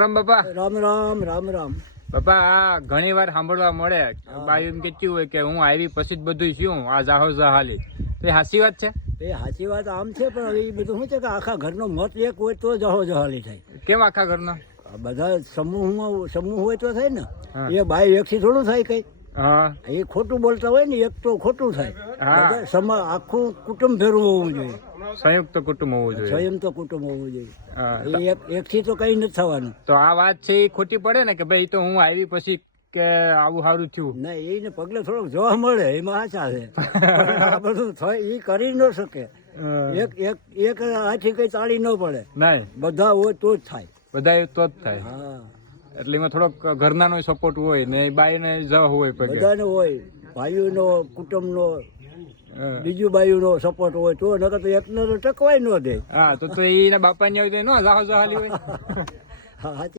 રામ બાપા. રામ રામ રામ રામ. બાપા આ ઘણી વાર સાંભળવા મળે બાયું એમ કેતી હોય કે હું આવી પછી જ બધું શું આ જાહો જહાલી, તો એ સાચી વાત છે? એ સાચી વાત આમ છે, પણ એ બધું શું છે કે આખા ઘરનો મત એક હોય તો જહો જહાલી થાય. કેમ આખા ઘરનો? આ બધા સમૂહ હોય તો થાય ને. હા. એ બાય એકથી થોડું થાય કઈ. હા એ ખોટું બોલતા હોય ને એક તો ખોટું થાય. હા. બધા આખું કુટુંબ ભેરું હોવું જોઈએ. સંયુક્ત કુટુંબ હોવું જોઈએ. સ્વયં તો કુટુંબ હોવું જોઈએ. હા. એ એકથી તો કઈ નથી થવાનું. તો આ વાત છે એ ખોટી પડે ને કે ભાઈ તો હું આવી પછી કે આવું સારું થયું. ના એને પગલે થોડોક જોવા મળે એમાં આશા છે. પણ આ બધું થાય એ કરી ન શકે. એક હાથી કઈ તાળી ન પડે. નહીં, બધા હોય તો જ થાય. બધા તો જ થાય. હા, એટલે એમાં થોડોક ઘરના નો સપોર્ટ હોય ને બાઈ ને જ હોય પગે. બધાને હોય. ભાઈઓનો કુટુંબનો હા. બીજું બાયુનો સપોર્ટ હોય તો, નકર તો એકનો તો ટકવાય ન દે. હા તો એના બાપા ની હોય તો નો જાહો જહાલી હોય. હા,